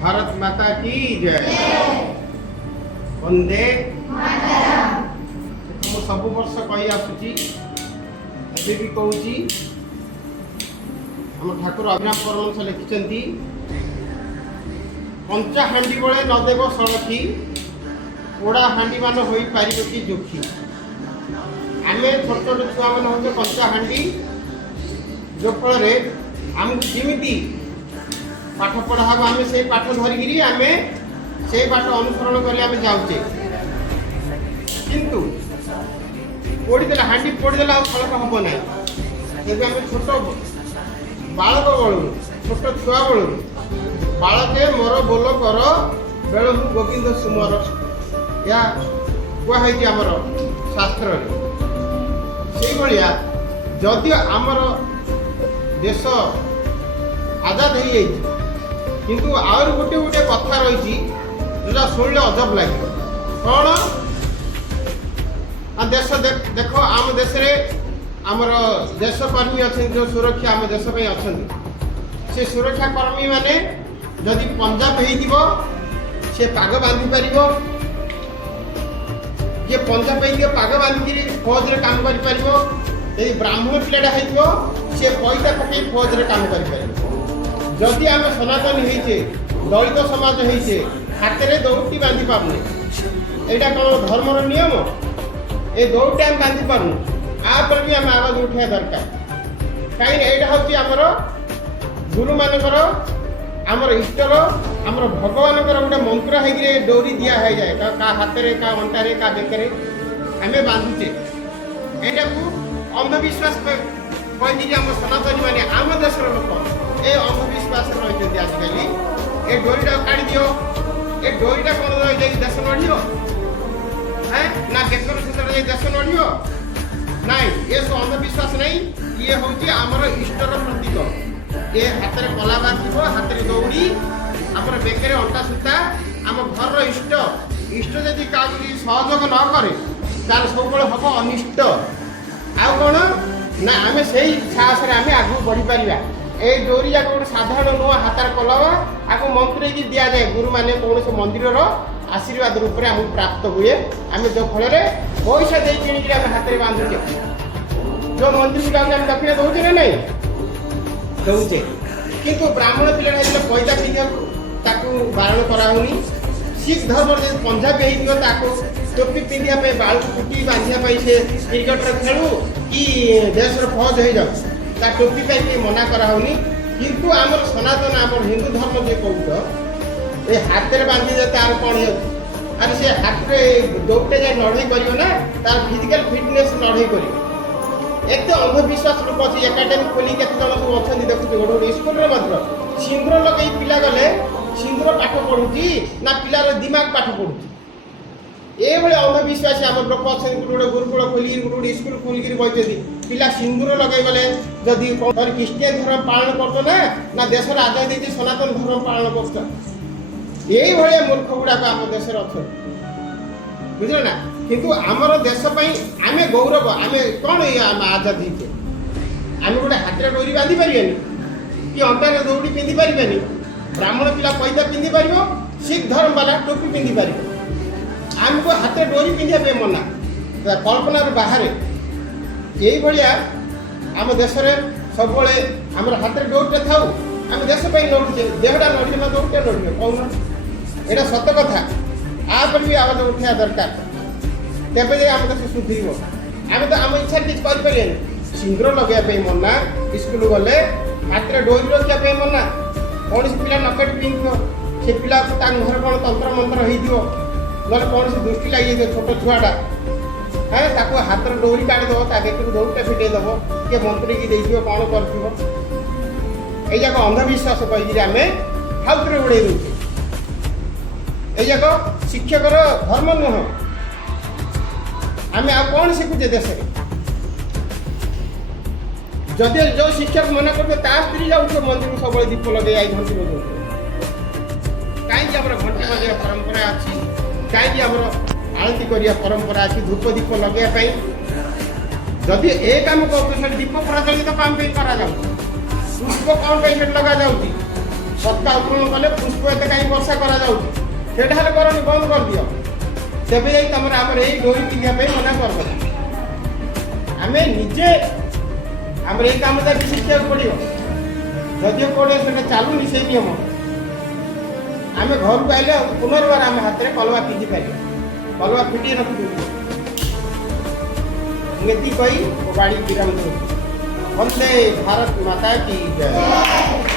भारत माता की जय। वंदे मु सब वर्ष कही आसुची एबे भी कहूची हम ठाकुर अभिनव परमहंस लिखिचंती पंचा हांडी बळे न देव सड़की पोड़ा हांडी मान होई पारिबो की जोखी। आमे छोट छोट छुआ मान होते पंचा हांडी जो फल आमको जमी पाठ पढ़ा आम से पाठ धरिकी आम से पाठ अनुसरण कर जाऊे किंतु पोड़देला हाँ पोड़देला फलक हम ना जब आम छोट बालक बलू छोट छुआ बलू बालके मोर बोल कर बेलू गोविंद सुमर या कहुई आमर शास्त्र से भाया जदि आमर देश आजाद हो जाए किंतु आउर गोटे गोटे कथा रही जो शुणिले अजब लगे कौन देश देख आम देश आमर देशकर्मी अच्छे जो सुरक्षा आम देश अच्छा से सुरक्षाकर्मी मैंने जदि पंजाब हो से पाग बांधि पार ये पंजाब हो पाग बांधिकी फौज रे काम कर ब्राह्मण पिलाटा हो सी पैसा पकई फौज रे काम कर जदि आम सनातन होइचे दलित समाज होइचे हाथ में दौड़टी बांधि पारुने यहाँ कौन धर्मर नियम ये दौड़टी आम बांधि पारुन आपर भी आम आवाज उठा दरकार कहीं यहाँ हूँ आमर गुरु मानकर आमर इष्टर आमर भगवान गोटे मंत्र होगी डोरी दिया है जाए का हाथ में का अंटारे का बेकरे आम बांधुचे यहाँ को अंधविश्वास कही आम सनातनी मैंने आम देश लोक ए अंधविश्वास रही आजिकल ए डोरीटा काढ़ी दियो ए डोरीटा कौन रही देश लड़ियो है ना बेकर से देश लड़ियो नाई ये सब अंधविश्वास नहीं ये हूँ आमर इष्टर प्रतीक ये हाथ में कला बांध हाथ में दौड़ी आम बेकर अंटा सूता आम घर इष्ट इष्ट जदि क्या सहयोग न करे सब हम अनिष्ट आउ कौन ना आम से साहस आम आगे बढ़ी पार ए डोरी जाक गोटे साधारण नुआ हाथ कलवा आपको मंत्री की दि जाए गुरु मैंने कौन से मंदिर आशीर्वाद रूप में आमको प्राप्त हुए आम जो फल पैसा दे कि हाथ में बांधुचे जो मंदिर को जाऊँ दक्षिणा दौचे ना नहीं दौचे किंतु ब्राह्मण पिला पैसा पिंधा बारण कराऊनी सिख धर्म पंजाबी हो टोपी पिंधापी बाल टुटी बांधापी से क्रिकेट खेलू कि देश फौज हो जाऊ ता टोपी पाई मना कराऊनी किंतु आमर सनातन आम हिंदू धर्म जो कौट ये हाथ में बांधि दे तार कौन अरे से हाथ में दौड़े जाए लड़े कर ना तार फिजिकल फिटनेस लड़े कर एत अंधविश्वास लोक अच्छे एकाडेमी खोली केत जन सब अच्छा देखुचे गोटे गोटे स्कूल सिंदूर लगे पिला गले सिंदूर पाठ पढ़ुची ना पिलार दिमाग पाठ पढ़ुची ये अंधविश्वास आम लोक अच्छे गोटे गुरुकुल खोलिक गोटे गोटे स्कूल खोलिक बही पिला सिंदूर लगे गले जदि ख्रीष्टियान धर्म पालन करत ना देश आजादी सनातन धर्म पालन कर यही भाया मूर्ख गुड़ाक आम देश अच्छा बुझल ना किंतु आमर देश आम गौरव आम कौन आम आजादी आम गोटे हाथ में डोरी बांधि पारे कि अंटारे दौड़ी पिंधि पारे ब्राह्मण पिला पैदा पिंधि पार सिख धर्म वाला टोपी पिंधि पार आमको हाथ में डोरी पिंधा मना कल्पना बाहर यही भाया आम देश सब आम हाथ में दौड़ते था आम देश लड़ुचे देहटा लड़े ना दौड़े लड़े कौन यहाँ सत कथा आप भी आवाज उठा दरकार तेज आम देश सुधर आम तो आम इच्छा किसी करें सिंदूर लगे मना स्कूल गले हाथ में डोरी रखापी मना कौन से पिला नकट पिंध से पिला घर कौन तंत्र मंत्र हो ना कौन से दृष्टि लगी छोट छुआटा है ताको हाथ में डोरी काढ़ दब ता बेकर दौड़टा फिटे दब किए मंत्री की देखिए कौन कर जाक अंधविश्वास कही आम फाउतरे उड़े दूचे जाक शिक्षकर धर्म नुह आम आ कौन शिखुचे देश जदि जो शिक्षक मना करते स्त्री जाऊे मंदिर को सब दीप लगे आई घंटी बजाऊ कहीं घंटी बजा परंपरा अच्छी कहीं आरती करिया परंपरा अच्छी धूप दीप लगे जदि ए काम कर दीप प्रज्वलित काम करा पुष्प कौन लगा जाऊँगी ପତାକା ଉତ୍ତୋଳନ କଲେ ପୁଷ୍ପ ଏତେ କାହିଁ ବର୍ଷା କରାଯାଉଛି ସେଇଟା ହେଲେ କରନି ବନ୍ଦ କରିଦିଅ ତେବେ ଯାଇ ତମର ଆମର ଏଇ ଡୋରି ପିନ୍ଧିବା ପାଇଁ ମନା କରିବ ଆମେ ନିଜେ ଆମର ଏଇ କାମଟା ବି ଶିଖିବାକୁ ପଡ଼ିବ ଯଦିଓ କୋଉଠି ସେଟା ଚାଲୁନି ସେଇ ନିୟମ ଆମେ ଘରକୁ ଆଇଲେ ପୁନର୍ବାର ଆମେ ହାତରେ କଲବା ପିନ୍ଧି ପାରିବା କଲବା ଫିଟିଏ ରଖିଦେବୁ ଏତିକି କହି ମୋ ବାଡ଼ି ବିରାମ ଦେଉଛି ବନ୍ଦେ ଭାରତ ମାତା କି ଜୟ।